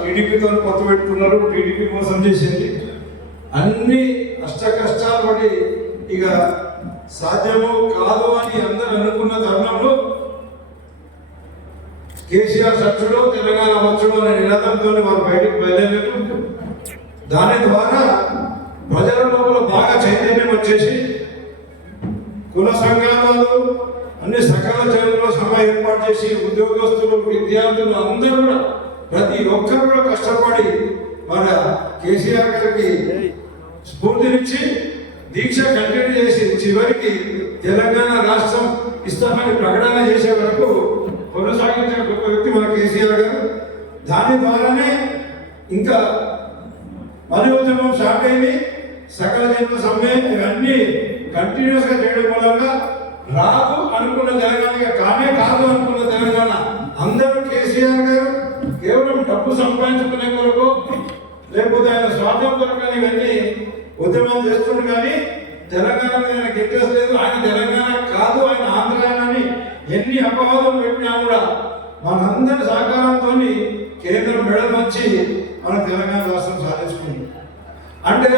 టీడీపీతో పొత్తు పెట్టుకున్నారు. టీడీపీ మోసం చేసింది. అన్ని అష్ట కష్టాలు పడి ఇక సాధ్యము కాదు అని అందరూ అనుకున్న తరుణంలో కేసీఆర్ సచ్చుడు తెలంగాణ వచ్చుడు అనే నినాదంతో వారు బయటకు బయలుదేరారు. దాని ద్వారా ప్రజల లోపల బాగా చైతన్యం వచ్చేసి కుల సంఘాలు అన్ని సకల చర్యల్లో సభ ఏర్పాటు చేసి ఉద్యోగస్తులు విద్యార్థులు అందరూ కూడా ప్రతి ఒక్కరు కూడా కష్టపడి మన కేసీఆర్ గారికి స్ఫూర్తినిచ్చి దీక్ష కంటిన్యూ చేసి చివరికి తెలంగాణ రాష్ట్రం ఇస్తామని ప్రకటన చేసే వరకు కొనసాగించిన గొప్ప వ్యక్తి మన కేసీఆర్ గారు. దాని ద్వారానే ఇంకా మలివోద్యమం స్టార్ట్ అయింది. సకల జన సమ్మె ఇవన్నీ కంటిన్యూస్ గా చేయడం మూలంగా రాదు అనుకున్న తెలంగాణ కానే కాదు అనుకున్న తెలంగాణ అందరూ కేసీఆర్ గారు కేవలం డబ్బు సంపాదించుకునే కొరకు లేకపోతే ఆయన స్వార్థం కొరకు ఇవన్నీ ఉద్యమం చేస్తుంది. కానీ తెలంగాణ మీద ఆయనకి ఇంట్రెస్ట్ లేదు. ఆయన తెలంగాణ కాదు, ఆయన ఆంధ్ర అని ఎన్ని అపవాదం పెట్టినా కూడా మనందరి సహకారంతో కేంద్రం మెడల్ వచ్చి మన తెలంగాణ రాష్ట్రం సాధించుకుంది. అంటే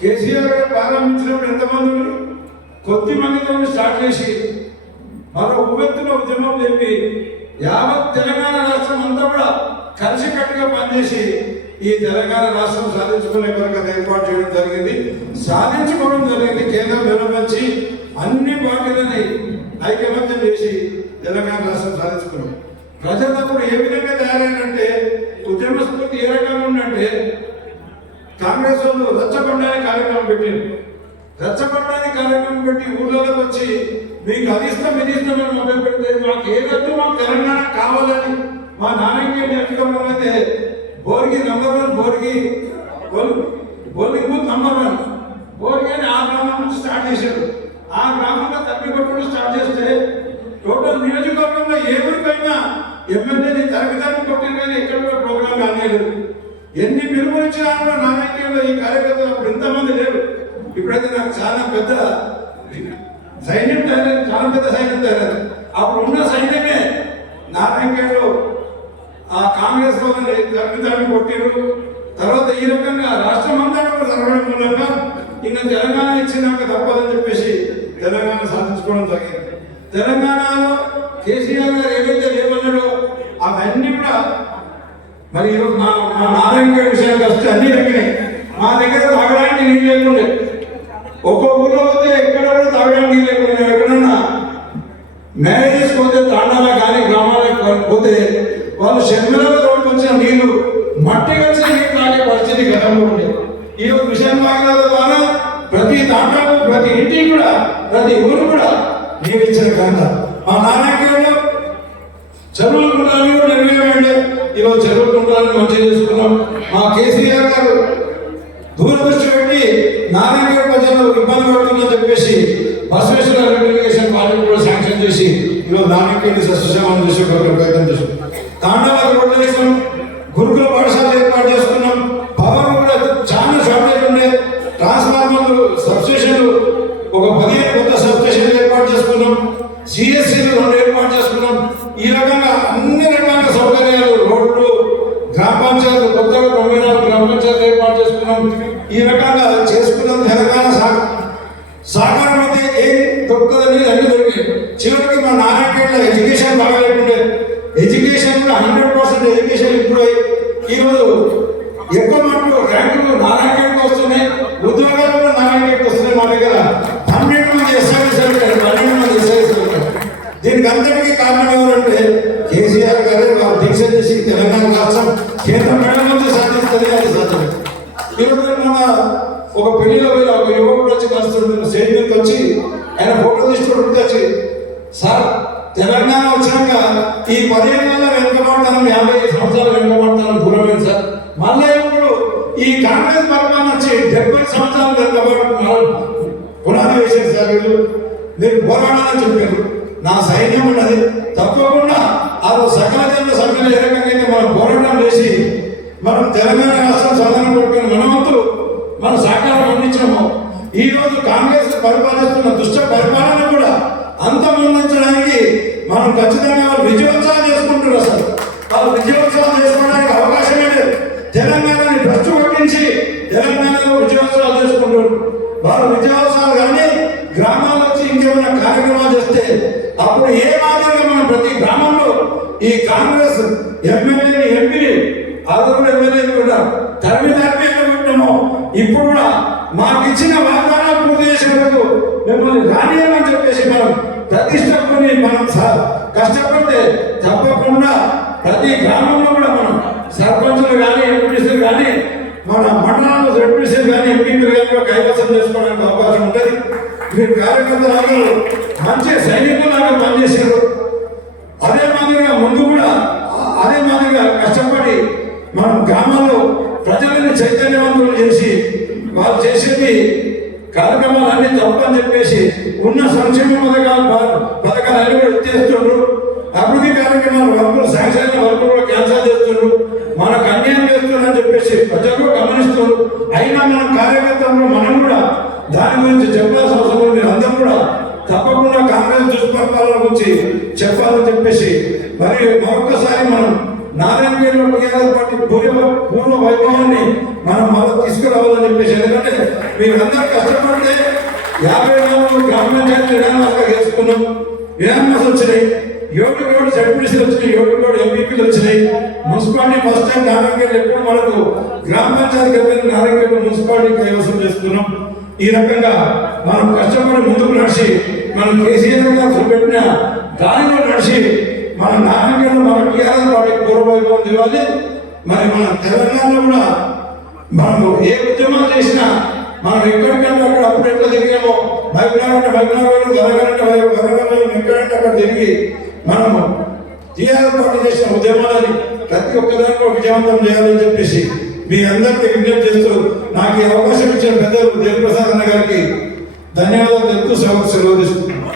కేసీఆర్ గారు ప్రారంభించినప్పుడు ఎంతమంది ఉన్నారు? కొద్ది మందితో స్టార్ట్ చేసి మరో ఉవ్వెత్తున ఉద్యమం చెప్పి యావత్ తెలంగాణ రాష్ట్రం అంతా కూడా కలిసికట్టుగా పనిచేసి ఈ తెలంగాణ రాష్ట్రం సాధించుకునే వరకు అది ఏర్పాటు చేయడం జరిగింది. సాధించుకోవడం జరిగింది. కేంద్రం నిర్వహించి అన్ని పార్టీలని ఐకమత్యం చేసి తెలంగాణ రాష్ట్రం సాధించుకున్నాం. ప్రజలప్పుడు ఏ విధంగా తయారైందంటే ఉద్యమ స్ఫూర్తి ఏ రకంగా ఉందంటే కాంగ్రెస్ వాళ్ళు రచ్చబండాని కార్యక్రమం పెట్టారు. రచ్చబండాని కార్యక్రమం పెట్టి ఊళ్ళలోకి వచ్చి మీకు అది ఇస్తాం ఇది ఇస్తామని మొదలు పెడితే మాకు ఏదైతే మాకు తెలంగాణ కావాలని మా నాన్నకి అధికారం అయితే బోర్గి నంబర్ 1 బోర్గి బోర్లింగ్ నంబర్ 1 బోర్గి అని ఆ గ్రామం నుంచి స్టార్ట్ చేశారు. ఆ గ్రామంలో తప్పికొట్టడం స్టార్ట్ చేస్తే టోటల్ నియోజకవర్గంలో ఏ ఊరికైనా ఎమ్మెల్యేని తరగతి కొట్టిన కానీ ఎక్కడ కూడా ప్రోగ్రాం కాలేదు. ఎన్ని పిలుపులు ఇచ్చినా కూడా నారాయణలో ఈ కార్యకర్తలు అప్పుడు ఇంతమంది లేరు. ఇప్పుడైతే నాకు చాలా పెద్ద సైన్యం తయారైంది, చాలా పెద్ద సైన్యం తయారైంది. అప్పుడు ఉన్న సైన్యమే నారాయణలో ఆ కాంగ్రెస్ వాళ్ళని తరగతి కొట్టారు. తర్వాత ఈ రకంగా రాష్ట్రం అంతా కూడా జరగడం మూలంగా ఇంకా తెలంగాణ ఇచ్చినాక తప్పదని చెప్పేసి తెలంగాణ సాధించుకోవడం జరిగింది. తెలంగాణలో కేసీఆర్ గారు ఏవైతే లేవన్నాడో అవన్నీ కూడా మరి మా నారాయణ విషయానికి వస్తే అన్ని తగ్గినాయి. మా దగ్గర తాగడానికి నీళ్ళు లేకుండే, ఒక్కో ఊళ్ళో పోతే ఎక్కడ కూడా తాగడానికి నీళ్ళు లేకుండా ఎక్కడన్నా మ్యారేజెస్ పోతే తాండాల కానీ గ్రామాలకు పోతే వాళ్ళు షర్మిలలో రోడ్డు వచ్చిన నీళ్లు మట్టి కలిసి నీళ్ళు తాగే పరిస్థితి గతంలో ఉండేది. ఈ విషయం వాగ్దాల ద్వారా ప్రతి తాండాకు ప్రతి ఇంటికి కూడా ప్రతి ఊరు కూడా నీళ్ళు ఇచ్చిన ఘనత మా నారాయణ. చెరువులు కుంటాలని కూడా నిర్ణయం. ఈరోజు చెరువులు కుంటాలని మంచిగా చేసుకున్నాం. మా కేసీఆర్ గారు దూరదృష్టి పెట్టి నారాయణ ప్రజలు ఇబ్బంది పడుతుందని చెప్పేసి బసవేశ్వర రికగ్నిషన్ ప్రాజెక్ట్ కూడా శాంక్షన్ చేసి ఈరోజు నారాయణ సస్యశామం చేసే ప్రయత్నం చేస్తున్నాం. తాండాలకు రోడ్లు వేసాం, గురుకుల పాఠశాల ఏర్పాటు చేసుకున్నాం. పవర్ కూడా చాలా షార్టేజ్ ఉండే, ట్రాన్స్ఫార్మర్లు సబ్స్టేషన్లు ఒక 15 కొత్త సబ్స్టేషన్లు ఏర్పాటు చేసుకున్నాం. సిఎస్సీలు 2 ఏర్పాటు చేసుకున్నాం. ఈ రకంగా అన్ని రకాల సౌకర్యాలు రోడ్లు, గ్రామ పంచాయతీలు కొత్తగా 94 గ్రామ పంచాయతీలు ఏర్పాటు చేసుకున్నాం. ఈ రకంగా చేసుకున్నాం. తెలంగాణ సహకారం అయితే ఏం దొరుకుతుందని అన్ని దొరికాయి. చివరికి మా నారాయణ ఎడ్యుకేషన్ బాగా లేకుండే, ఎడ్యుకేషన్ కూడా 100% ఎడ్యుకేషన్ ఇంప్రూవ్ అయ్యి ఈరోజు ఎక్కువ మటుకు ర్యాంకులు నారాయణకి వస్తున్నాయి, ఉద్యోగాలు కూడా నారాయణకి వస్తున్నాయి. మా దగ్గర 12 మంది ఎస్ఐస్ ఉంటారు, 12 మంది ఎస్ఐస్ ఉంటారు. దీనికి అందరికీ కారణం ఎవరంటే కేసీఆర్ గారు వారు దీక్ష చేసి తెలంగాణ రాష్ట్రం కేంద్రం మేడమంది సాధిస్తుంది అని సాధ్యం. ఈరోజు మన ఒక పెళ్లిలో ఒక యువకుడు వచ్చి కలుస్తున్నాడు, స్టేజ్ మీదకి వచ్చి ఆయన ఫోటో తీసుకుంటూ వచ్చి సార్ తెలంగాణ వచ్చినాక ఈ 15 ఏళ్ళ వెనుకబడతాను, 50 సంవత్సరాలు వెనుకబడతాను దూరమైంది సార్. మళ్ళీ ఇప్పుడు ఈ కాంగ్రెస్ పరిపాలన వచ్చి 70 సంవత్సరాలు వెనుకబడి పునాది వేసారు సార్. వీళ్ళు మీరు పోరాడాలని చెప్పారు. నా సైన్యం ఉన్నది తప్పకుండా ఆ సకల జన సభ్యులు ఏ రకంగా అయితే మనం పోరాటం చేసి మనం తెలంగాణ రాష్ట్రం సాధన కొట్టుకుని మనవంతు మన సహకారం అందించాము. ఈ రోజు కాంగ్రెస్ పరిపాలిస్తున్న దుష్ట పరిపాలన కూడా అంతమొందించడానికి మనం ఖచ్చితంగా విజయోత్సవం చేసుకుంటున్నాం. అసలు వాళ్ళు విజయోత్సవం చేసుకోవడానికి వారు నిత్యావసరాలు కానీ గ్రామాల్లో వచ్చి ఇంకేమైనా కార్యక్రమాలు చేస్తే అప్పుడు ఏ మాదిరిగా మనం ప్రతి గ్రామంలో ఈ కాంగ్రెస్ ఎమ్మెల్యేని ఎంపీని ఆరుగురు ఎమ్మెల్యేలు కూడా తరమి పెట్టాము. ఇప్పుడు కూడా మాకు ఇచ్చిన వాగ్దానాలు పూర్తి చేసేందుకు మిమ్మల్ని రానియమని చెప్పేసి మనం ప్రతిష్టకొని మనం కష్టపడితే తప్పకుండా ప్రతి గ్రామంలో కూడా మనం సర్పంచులు కానీ ఎంపీసీలు కానీ మన మండలంలో ఎంపీసీలు కానీ ఎంపీలు కానీ కూడా కైవసం చేసుకోవడానికి అవకాశం ఉంటుంది. మీరు కార్యకర్తలు మంచి సైనికులాగా పనిచేశారు. అదే మాదిరిగా ముందు కూడా అదే మాదిరిగా కష్టపడి మనం గ్రామాల్లో ప్రజలని చైతన్యవంతులు చేసి వాళ్ళు చేసేది కార్యక్రమాలన్నీ తప్పని చెప్పేసి ఉన్న సంక్షేమ పథకాలన్నీ కూడా ఎత్తేస్తున్నారు. అభివృద్ధి కార్యక్రమాలు వర్కులు శాంక్షన్ వర్కులు కూడా క్యాన్సల్ చేస్తున్నారు. మనకు అన్యాయం చేస్తున్నారు అని చెప్పేసి ప్రజలు గమనిస్తున్నారు. అయినా మనం కార్యకర్తలు మనం కూడా దాని గురించి చెప్పాల్సిన అవసరం మీరు అందరూ కూడా తప్పకుండా కాంగ్రెస్ దుష్పరిపాలన గురించి చెప్పాలని చెప్పేసి మరి మరొకసారి మనం నారాయణపేటలో టీఆర్ఎస్ పార్టీ పూర్వ వైభవాన్ని మనం మళ్ళీ తీసుకురావాలని చెప్పేసి, ఎందుకంటే మీరందరూ కష్టపడితే 54 గ్రామ పంచాయతీ విధానాలుగా చేసుకున్నాం. విధానాలు వచ్చినాయి, 7 జడ్పీసీలు వచ్చినాయి, 7 ఎంపీపీలు వచ్చినాయి. మున్సిపాలిటీ ఫస్ట్ టైం నారాయణపేట ఎప్పుడు మనకు గ్రామ పంచాయతీ నారాయణపేట మున్సిపాలిటీ కైవసం చేసుకున్నాం. ఈ రకంగా మనం కష్టపడి ముందుకు నడిచి మనం కేసీఆర్ గారు చూపెట్టిన దానిలో నడిచి మన నారాయణపేట మన టీఆర్ఎస్ పార్టీ పూర్వవైభవం ఇవ్వాలి. మరి మన తెలంగాణలో కూడా మనము ఏ ఉద్యమాలు చేసినా మనం ఎక్కడికంటే అక్కడ అప్పుడు ఎట్లా తిరిగామో మహిళలు ఎక్కడంటే అక్కడ తిరిగి మనము టీఆర్ఎస్ పార్టీ చేసిన ఉద్యమాలని ప్రతి ఒక్కదానికి విజయవంతం చేయాలని చెప్పేసి మీ అందరికీ విజ్ఞప్తి చేస్తూ నాకు ఈ అవకాశం ఇచ్చిన పెద్దలు దేవప్రసాద్ అన్న గారికి ధన్యవాదాలు తెలుపుతూ సెలవు తీసుకుంటున్నాను.